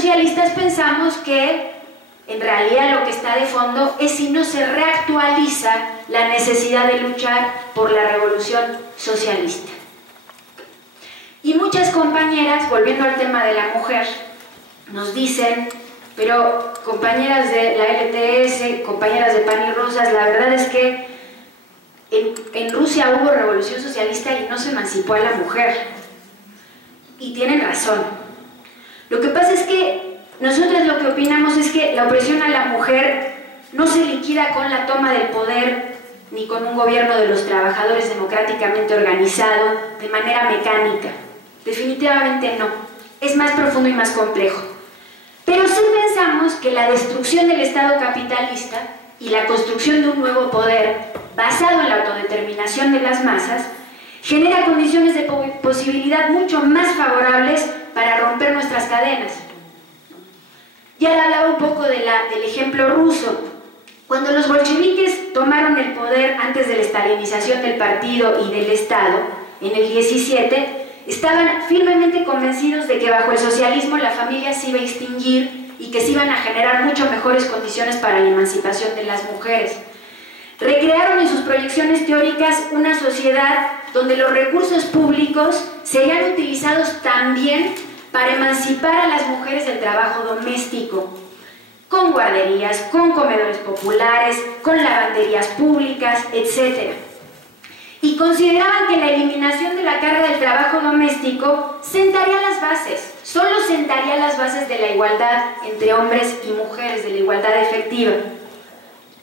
socialistas pensamos que en realidad lo que está de fondo es si no se reactualiza la necesidad de luchar por la revolución socialista. Y muchas compañeras, volviendo al tema de la mujer, nos dicen, pero compañeras de la LTS, compañeras de Pan y Rosas, la verdad es que en Rusia hubo revolución socialista y no se emancipó a la mujer. Y tienen razón. Lo que pasa es que nosotros lo que opinamos es que la opresión a la mujer no se liquida con la toma del poder ni con un gobierno de los trabajadores democráticamente organizado de manera mecánica. Definitivamente no. Es más profundo y más complejo. Pero sí pensamos que la destrucción del Estado capitalista y la construcción de un nuevo poder basado en la autodeterminación de las masas genera condiciones de posibilidad mucho más favorables para romper nuestras cadenas. Ya hablaba un poco del ejemplo ruso. Cuando los bolcheviques tomaron el poder antes de la estalinización del partido y del Estado, en el 17, estaban firmemente convencidos de que bajo el socialismo la familia se iba a extinguir y que se iban a generar mucho mejores condiciones para la emancipación de las mujeres. Recrearon en sus proyecciones teóricas una sociedad donde los recursos públicos serían utilizados también para emancipar a las mujeres del trabajo doméstico, con guarderías, con comedores populares, con lavanderías públicas, etc. Y consideraban que la eliminación de la carga del trabajo doméstico sentaría las bases, solo sentaría las bases de la igualdad entre hombres y mujeres, de la igualdad efectiva.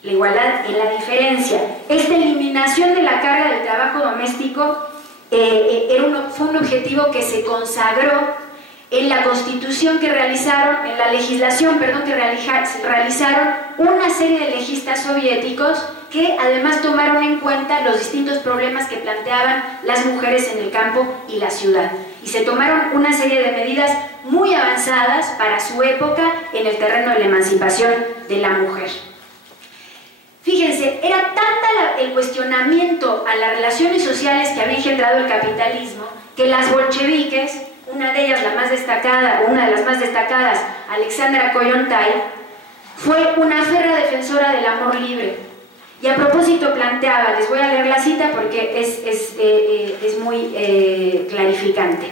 La igualdad en la diferencia. Esta eliminación de la carga del trabajo doméstico fue un objetivo que se consagró en la constitución que realizaron, en la legislación, perdón, que realizaron una serie de legistas soviéticos que además tomaron en cuenta los distintos problemas que planteaban las mujeres en el campo y la ciudad. Y se tomaron una serie de medidas muy avanzadas para su época en el terreno de la emancipación de la mujer. Fíjense, era tanta el cuestionamiento a las relaciones sociales que había engendrado el capitalismo que las bolcheviques, una de ellas, la más destacada, una de las más destacadas, Alexandra Kollontai, fue una férrea defensora del amor libre. Y a propósito planteaba, les voy a leer la cita porque es muy clarificante.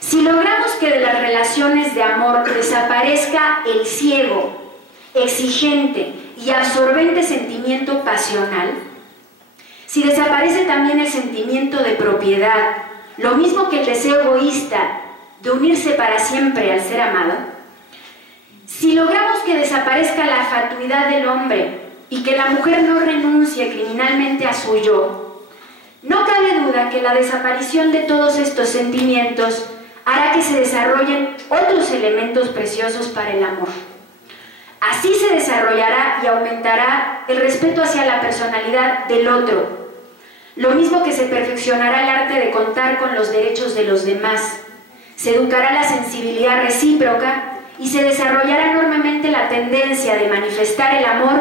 Si logramos que de las relaciones de amor desaparezca el ciego, exigente y absorbente sentimiento pasional, si desaparece también el sentimiento de propiedad, lo mismo que el deseo egoísta de unirse para siempre al ser amado, si logramos que desaparezca la fatuidad del hombre y que la mujer no renuncie criminalmente a su yo, no cabe duda que la desaparición de todos estos sentimientos hará que se desarrollen otros elementos preciosos para el amor. Así se desarrollará y aumentará el respeto hacia la personalidad del otro, lo mismo que se perfeccionará el arte de contar con los derechos de los demás, se educará la sensibilidad recíproca y se desarrollará enormemente la tendencia de manifestar el amor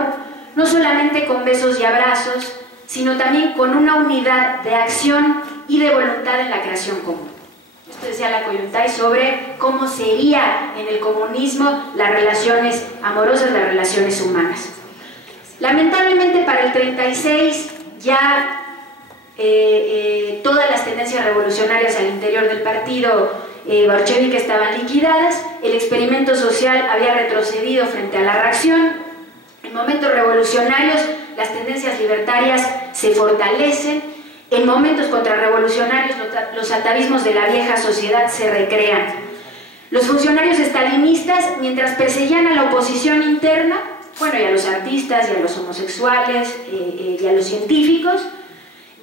no solamente con besos y abrazos, sino también con una unidad de acción y de voluntad en la creación común. Esto decía la Kollontai sobre cómo sería en el comunismo las relaciones amorosas, las relaciones humanas. Lamentablemente para el 36 ya todas las tendencias revolucionarias al interior del partido bolchevique estaban liquidadas, el experimento social había retrocedido frente a la reacción. En momentos revolucionarios las tendencias libertarias se fortalecen, en momentos contrarrevolucionarios los atavismos de la vieja sociedad se recrean. Los funcionarios estalinistas, mientras perseguían a la oposición interna, bueno, y a los artistas, y a los homosexuales, y a los científicos,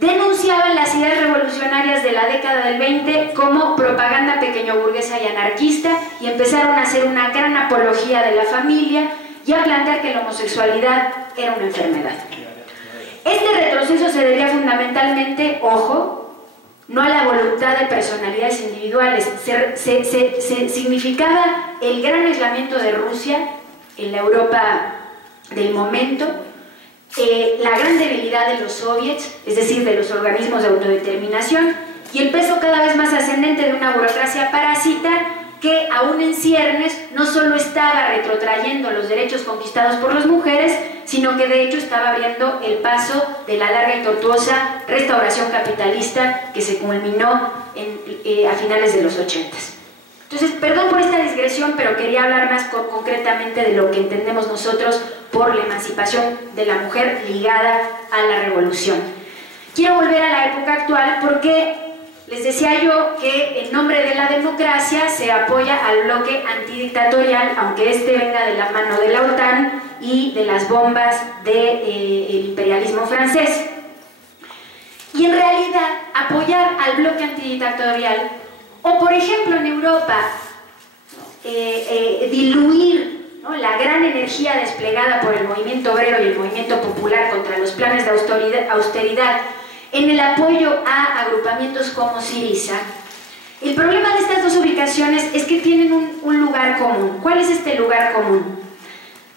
denunciaban las ideas revolucionarias de la década del 20 como propaganda pequeño burguesa y anarquista, y empezaron a hacer una gran apología de la familia y a plantear que la homosexualidad era una enfermedad. Este retroceso se debía fundamentalmente, ojo, no a la voluntad de personalidades individuales, significaba el gran aislamiento de Rusia en la Europa del momento, la gran debilidad de los soviets, es decir, de los organismos de autodeterminación, y el peso cada vez más ascendente de una burocracia parásita que aún en ciernes no solo estaba retrotrayendo los derechos conquistados por las mujeres, sino que de hecho estaba abriendo el paso de la larga y tortuosa restauración capitalista que se culminó a finales de los 80s. Entonces, perdón por esta digresión, pero quería hablar más concretamente de lo que entendemos nosotros por la emancipación de la mujer ligada a la revolución. Quiero volver a la época actual porque les decía yo que en nombre de la democracia se apoya al bloque antidictatorial, aunque este venga de la mano de la OTAN y de las bombas del imperialismo francés. Y en realidad apoyar al bloque antidictatorial, o por ejemplo en Europa, diluir, ¿no?, la gran energía desplegada por el movimiento obrero y el movimiento popular contra los planes de austeridad en el apoyo a agrupamientos como Syriza. El problema de estas dos ubicaciones es que tienen un lugar común. ¿Cuál es este lugar común?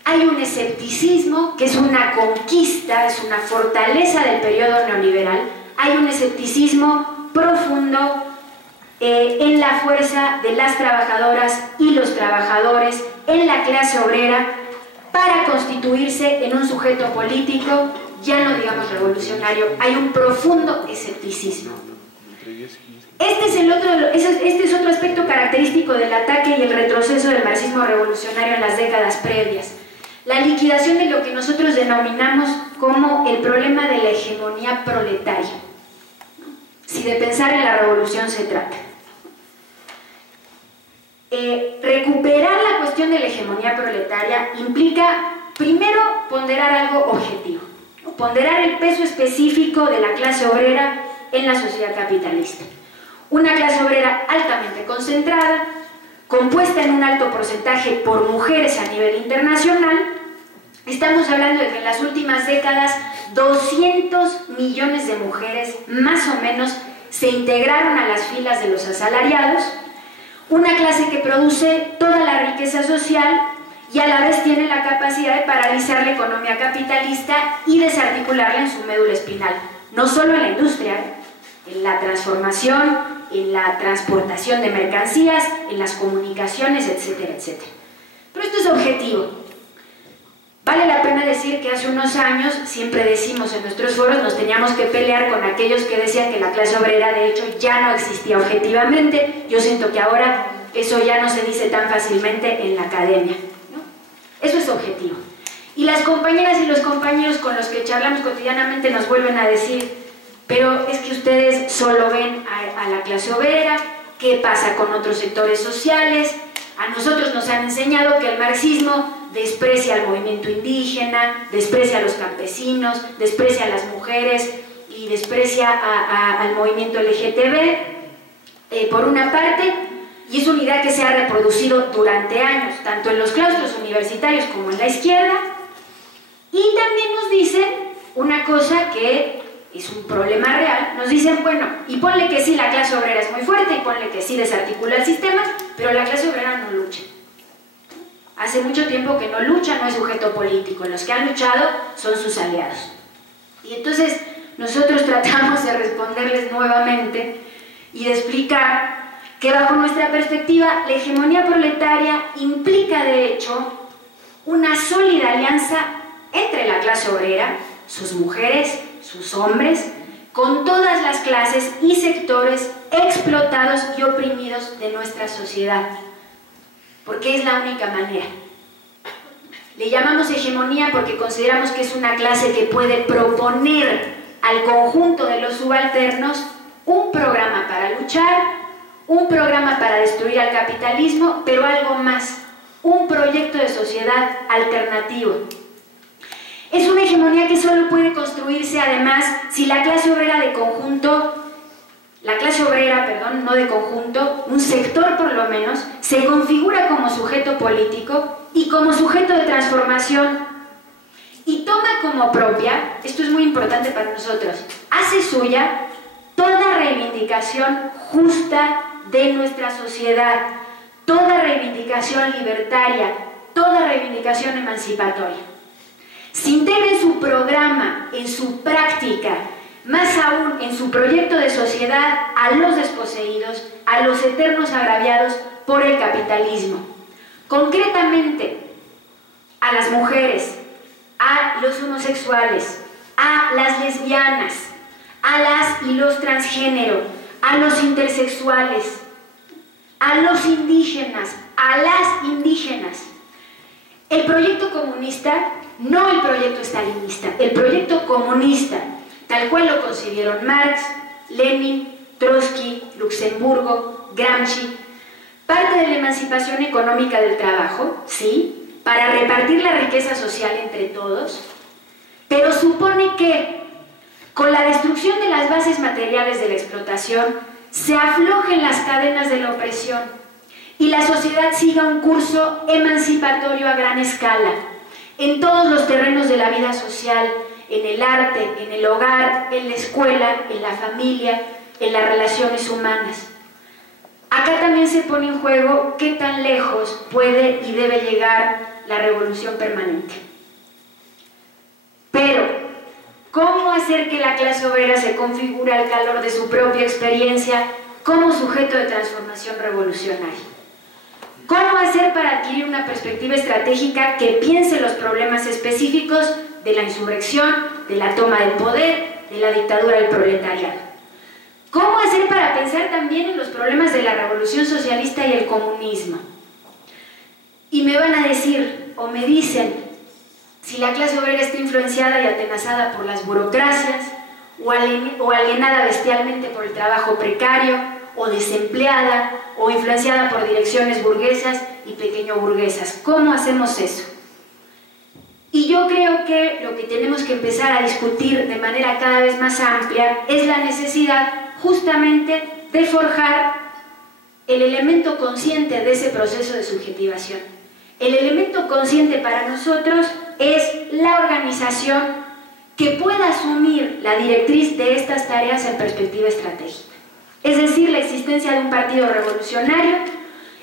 Hay un escepticismo que es una conquista, es una fortaleza del periodo neoliberal. Hay un escepticismo profundo en la fuerza de las trabajadoras y los trabajadores, en la clase obrera, para constituirse en un sujeto político, ya no digamos revolucionario. Hay un profundo escepticismo. Este es otro aspecto característico del ataque y el retroceso del marxismo revolucionario en las décadas previas. La liquidación de lo que nosotros denominamos como el problema de la hegemonía proletaria, si de pensar en la revolución se trata. Recuperar la cuestión de la hegemonía proletaria implica, primero, ponderar algo objetivo, ¿no? Ponderar el peso específico de la clase obrera en la sociedad capitalista. Una clase obrera altamente concentrada, compuesta en un alto porcentaje por mujeres a nivel internacional. Estamos hablando de que en las últimas décadas 200 millones de mujeres, más o menos, se integraron a las filas de los asalariados. Una clase que produce toda la riqueza social y a la vez tiene la capacidad de paralizar la economía capitalista y desarticularla en su médula espinal. No solo en la industria, en la transformación, en la transportación de mercancías, en las comunicaciones, etcétera, etcétera. Pero esto es objetivo. Vale la pena decir que hace unos años, siempre decimos en nuestros foros, nos teníamos que pelear con aquellos que decían que la clase obrera de hecho ya no existía objetivamente. Yo siento que ahora eso ya no se dice tan fácilmente en la academia, ¿no? Eso es objetivo. Y las compañeras y los compañeros con los que charlamos cotidianamente nos vuelven a decir: pero es que ustedes solo ven a la clase obrera, ¿qué pasa con otros sectores sociales? A nosotros nos han enseñado que el marxismo desprecia al movimiento indígena, desprecia a los campesinos, desprecia a las mujeres y desprecia al movimiento LGTB, por una parte, y es una idea que se ha reproducido durante años, tanto en los claustros universitarios como en la izquierda. Y también nos dicen una cosa que es un problema real. Nos dicen: bueno, y ponle que sí, la clase obrera es muy fuerte, y ponle que sí desarticula el sistema, pero la clase obrera no lucha. Hace mucho tiempo que no lucha, no es sujeto político. Los que han luchado son sus aliados. Y entonces nosotros tratamos de responderles nuevamente y de explicar que bajo nuestra perspectiva la hegemonía proletaria implica de hecho una sólida alianza entre la clase obrera, sus mujeres, sus hombres, con todas las clases y sectores explotados y oprimidos de nuestra sociedad, porque es la única manera. Le llamamos hegemonía porque consideramos que es una clase que puede proponer al conjunto de los subalternos un programa para luchar, un programa para destruir al capitalismo, pero algo más, un proyecto de sociedad alternativo. Es una hegemonía que solo puede construirse además si la clase obrera de conjunto, no de conjunto, un sector por lo menos, se configura como sujeto político y como sujeto de transformación y toma como propia, esto es muy importante para nosotros, hace suya toda reivindicación justa de nuestra sociedad, toda reivindicación libertaria, toda reivindicación emancipatoria. Se integra en su programa, en su práctica, más aún en su proyecto de sociedad, a los desposeídos, a los eternos agraviados por el capitalismo. Concretamente, a las mujeres, a los homosexuales, a las lesbianas, a las y los transgénero, a los intersexuales, a los indígenas, a las indígenas. El proyecto comunista, no el proyecto stalinista, el proyecto comunista, tal cual lo concibieron Marx, Lenin, Trotsky, Luxemburgo, Gramsci, parte de la emancipación económica del trabajo, sí, para repartir la riqueza social entre todos, pero supone que con la destrucción de las bases materiales de la explotación se aflojen las cadenas de la opresión y la sociedad siga un curso emancipatorio a gran escala, en todos los terrenos de la vida social, en el arte, en el hogar, en la escuela, en la familia, en las relaciones humanas. Acá también se pone en juego qué tan lejos puede y debe llegar la revolución permanente. Pero, ¿cómo hacer que la clase obrera se configure al calor de su propia experiencia como sujeto de transformación revolucionaria? ¿Cómo hacer para adquirir una perspectiva estratégica que piense los problemas específicos de la insurrección, de la toma del poder, de la dictadura del proletariado? ¿Cómo hacer para pensar también en los problemas de la revolución socialista y el comunismo? Y me van a decir, o me dicen, si la clase obrera está influenciada y atenazada por las burocracias, o alienada bestialmente por el trabajo precario, o desempleada, o influenciada por direcciones burguesas y pequeño burguesas. ¿Cómo hacemos eso? Y yo creo que lo que tenemos que empezar a discutir de manera cada vez más amplia es la necesidad justamente de forjar el elemento consciente de ese proceso de subjetivación. El elemento consciente para nosotros es la organización que pueda asumir la directriz de estas tareas en perspectiva estratégica. Es decir, la existencia de un partido revolucionario,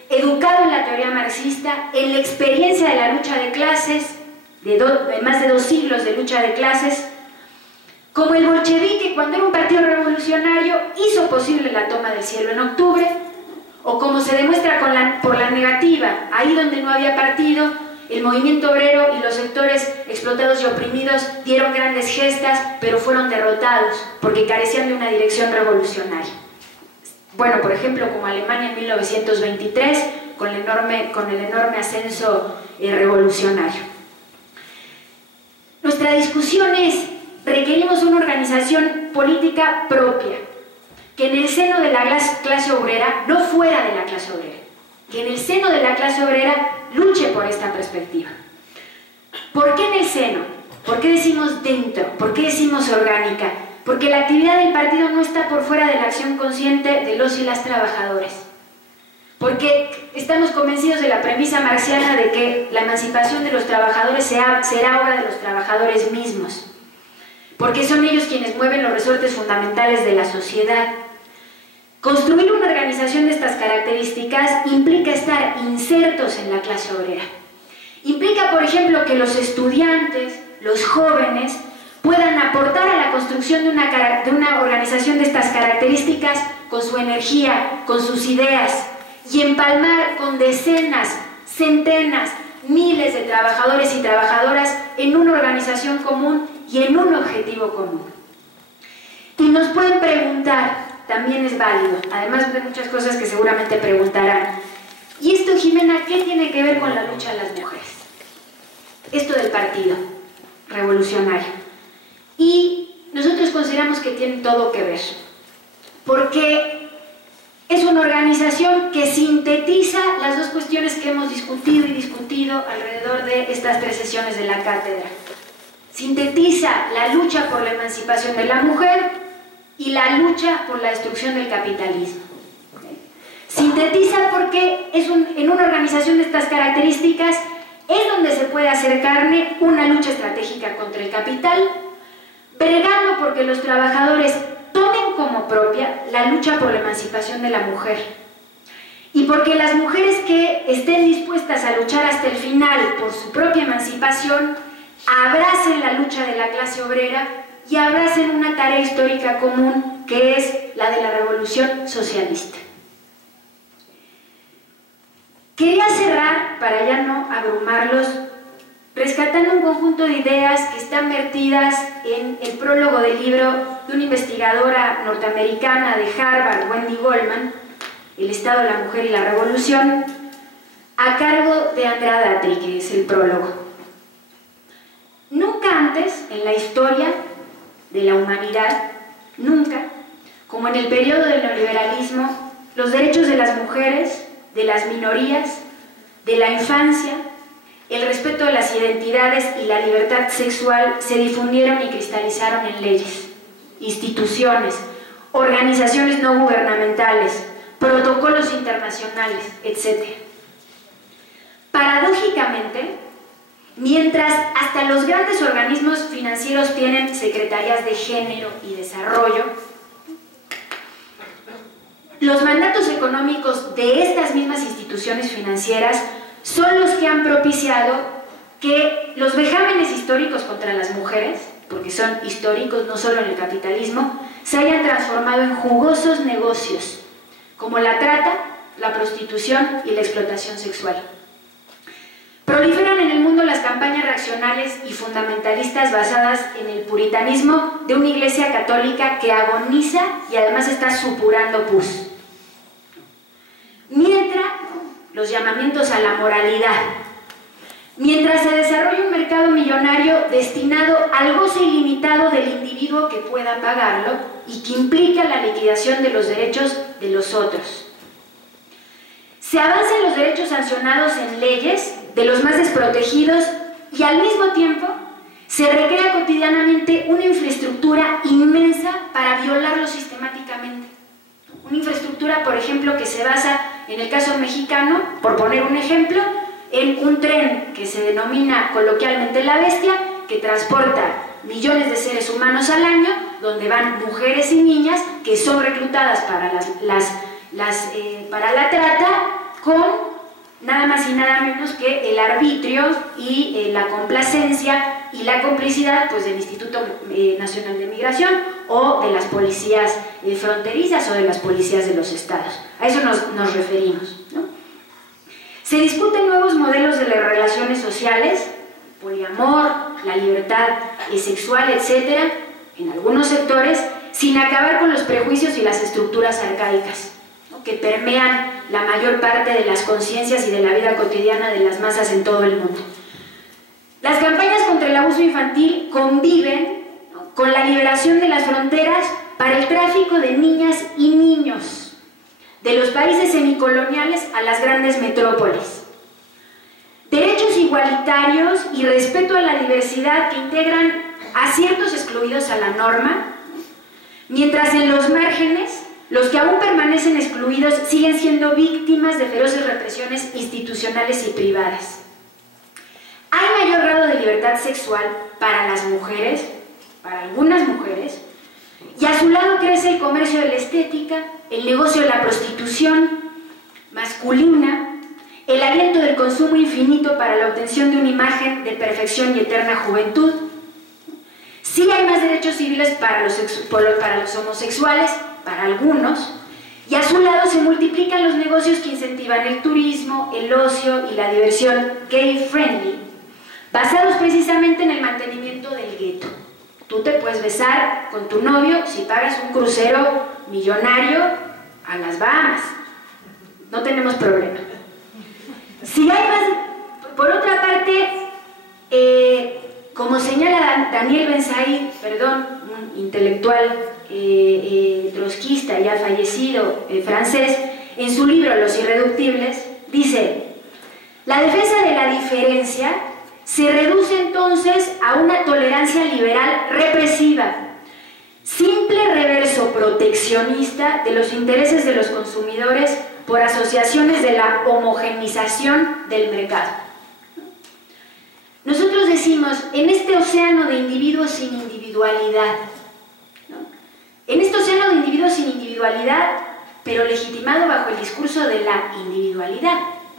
educado en la teoría marxista, en la experiencia de la lucha de clases, de más de 2 siglos de lucha de clases, como el bolchevique cuando era un partido revolucionario hizo posible la toma del cielo en octubre, o como se demuestra por la negativa, ahí donde no había partido, el movimiento obrero y los sectores explotados y oprimidos dieron grandes gestas, pero fueron derrotados porque carecían de una dirección revolucionaria. Bueno, por ejemplo, como Alemania en 1923, con el enorme ascenso revolucionario. Nuestra discusión es, requerimos una organización política propia, que en el seno de la clase obrera, no fuera de la clase obrera, que en el seno de la clase obrera luche por esta perspectiva. ¿Por qué en el seno? ¿Por qué decimos dentro? ¿Por qué decimos orgánica? Porque la actividad del partido no está por fuera de la acción consciente de los y las trabajadores. Porque estamos convencidos de la premisa marxiana de que la emancipación de los trabajadores será obra de los trabajadores mismos. Porque son ellos quienes mueven los resortes fundamentales de la sociedad. Construir una organización de estas características implica estar insertos en la clase obrera. Implica, por ejemplo, que los estudiantes, los jóvenes, puedan aportar a la construcción de una organización de estas características con su energía, con sus ideas, y empalmar con decenas, centenas, miles de trabajadores y trabajadoras en una organización común y en un objetivo común. Y nos pueden preguntar, también es válido, además de muchas cosas que seguramente preguntarán, ¿y esto, Jimena, qué tiene que ver con la lucha de las mujeres? Esto del partido revolucionario. Y nosotros consideramos que tiene todo que ver, porque es una organización que sintetiza las dos cuestiones que hemos discutido y discutido alrededor de estas 3 sesiones de la cátedra. Sintetiza la lucha por la emancipación de la mujer y la lucha por la destrucción del capitalismo. Sintetiza porque en una organización de estas características es donde se puede hacer carne una lucha estratégica contra el capital, bregando porque los trabajadores tomen como propia la lucha por la emancipación de la mujer y porque las mujeres que estén dispuestas a luchar hasta el final por su propia emancipación abracen la lucha de la clase obrera y abracen una tarea histórica común que es la de la revolución socialista. Quería cerrar, para ya no abrumarlos, rescatando un conjunto de ideas que están vertidas en el prólogo del libro de una investigadora norteamericana de Harvard, Wendy Goldman, El Estado, la Mujer y la Revolución, a cargo de Andrea Datri, que es el prólogo. Nunca antes en la historia de la humanidad, nunca, como en el periodo del neoliberalismo, los derechos de las mujeres, de las minorías, de la infancia, el respeto de las identidades y la libertad sexual se difundieron y cristalizaron en leyes, instituciones, organizaciones no gubernamentales, protocolos internacionales, etc. Paradójicamente, mientras hasta los grandes organismos financieros tienen secretarías de género y desarrollo, los mandatos económicos de estas mismas instituciones financieras son los que han propiciado que los vejámenes históricos contra las mujeres, porque son históricos no solo en el capitalismo, se hayan transformado en jugosos negocios, como la trata, la prostitución y la explotación sexual. Proliferan en el mundo las campañas reaccionarias y fundamentalistas basadas en el puritanismo de una iglesia católica que agoniza y además está supurando pus. Mientras los llamamientos a la moralidad, mientras se desarrolla un mercado millonario destinado al goce ilimitado del individuo que pueda pagarlo y que implica la liquidación de los derechos de los otros. Se avanza en los derechos sancionados en leyes de los más desprotegidos y al mismo tiempo se recrea cotidianamente una infraestructura inmensa para violarlo sistemáticamente. Una infraestructura, por ejemplo, que se basa, en el caso mexicano, por poner un ejemplo, en un tren que se denomina coloquialmente La Bestia, que transporta millones de seres humanos al año, donde van mujeres y niñas que son reclutadas para para la trata, con nada más y nada menos que el arbitrio y la complacencia y la complicidad, pues, del Instituto Nacional de Migración o de las policías fronterizas o de las policías de los estados. A eso nos referimos, ¿no? Se discuten nuevos modelos de las relaciones sociales, poliamor, la libertad sexual, etc., en algunos sectores, sin acabar con los prejuicios y las estructuras arcaicas, ¿no?, que permean la mayor parte de las conciencias y de la vida cotidiana de las masas en todo el mundo. Las campañas contra el abuso infantil conviven, ¿no?, con la liberación de las fronteras para el tráfico de niñas y niños de los países semicoloniales a las grandes metrópolis. Derechos igualitarios y respeto a la diversidad que integran a ciertos excluidos a la norma, mientras en los márgenes los que aún permanecen excluidos siguen siendo víctimas de feroces represiones institucionales y privadas. Hay mayor grado de libertad sexual para las mujeres, para algunas mujeres, y a su lado crece el comercio de la estética, el negocio de la prostitución masculina, el aliento del consumo infinito para la obtención de una imagen de perfección y eterna juventud. Sí hay más derechos civiles para los homosexuales, para algunos, y a su lado se multiplican los negocios que incentivan el turismo, el ocio y la diversión gay-friendly, basados precisamente en el mantenimiento del gueto. Tú te puedes besar con tu novio si pagas un crucero millonario a las Bahamas. No tenemos problema. Si hay más, por otra parte, como señala Daniel Ben-Said, un intelectual trotskista ya fallecido francés, en su libro Los Irreductibles, dice: la defensa de la diferencia se reduce entonces a una tolerancia liberal represiva, simple reverso proteccionista de los intereses de los consumidores por asociaciones de la homogeneización del mercado. Nosotros decimos, en este océano de individuos sin individualidad, ¿no?, en este océano de individuos sin individualidad, pero legitimado bajo el discurso de la individualidad,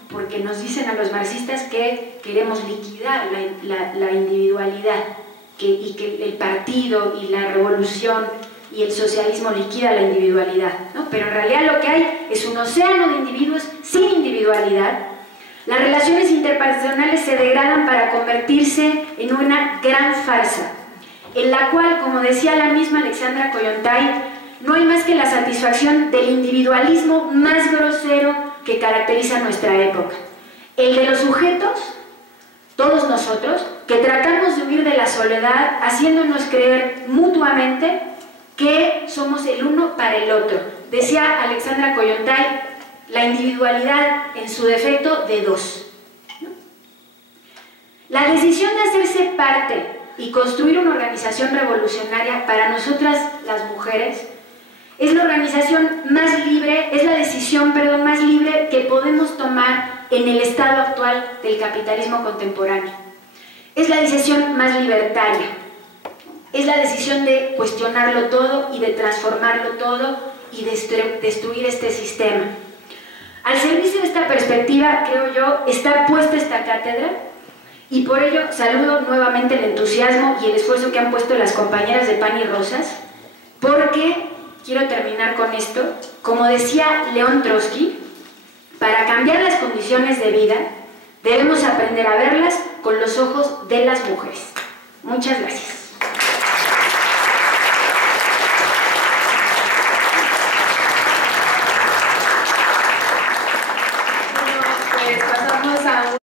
porque nos dicen a los marxistas que queremos liquidar la individualidad, y que el partido y la revolución y el socialismo liquida la individualidad, ¿no? Pero en realidad lo que hay es un océano de individuos sin individualidad, tradicionales se degradan para convertirse en una gran farsa, en la cual, como decía la misma Alexandra Kollontai, no hay más que la satisfacción del individualismo más grosero que caracteriza nuestra época, el de los sujetos, todos nosotros, que tratamos de huir de la soledad, haciéndonos creer mutuamente que somos el uno para el otro. Decía Alexandra Kollontai, la individualidad en su defecto de dos, ¿no? La decisión de hacerse parte y construir una organización revolucionaria para nosotras las mujeres es la organización más libre, es la decisión, más libre que podemos tomar en el estado actual del capitalismo contemporáneo. Es la decisión más libertaria, es la decisión de cuestionarlo todo y de transformarlo todo y destruir este sistema. Al servicio de esta perspectiva, creo yo, está puesta esta cátedra, y por ello saludo nuevamente el entusiasmo y el esfuerzo que han puesto las compañeras de Pan y Rosas, porque, quiero terminar con esto, como decía León Trotsky, para cambiar las condiciones de vida, debemos aprender a verlas con los ojos de las mujeres. Muchas gracias.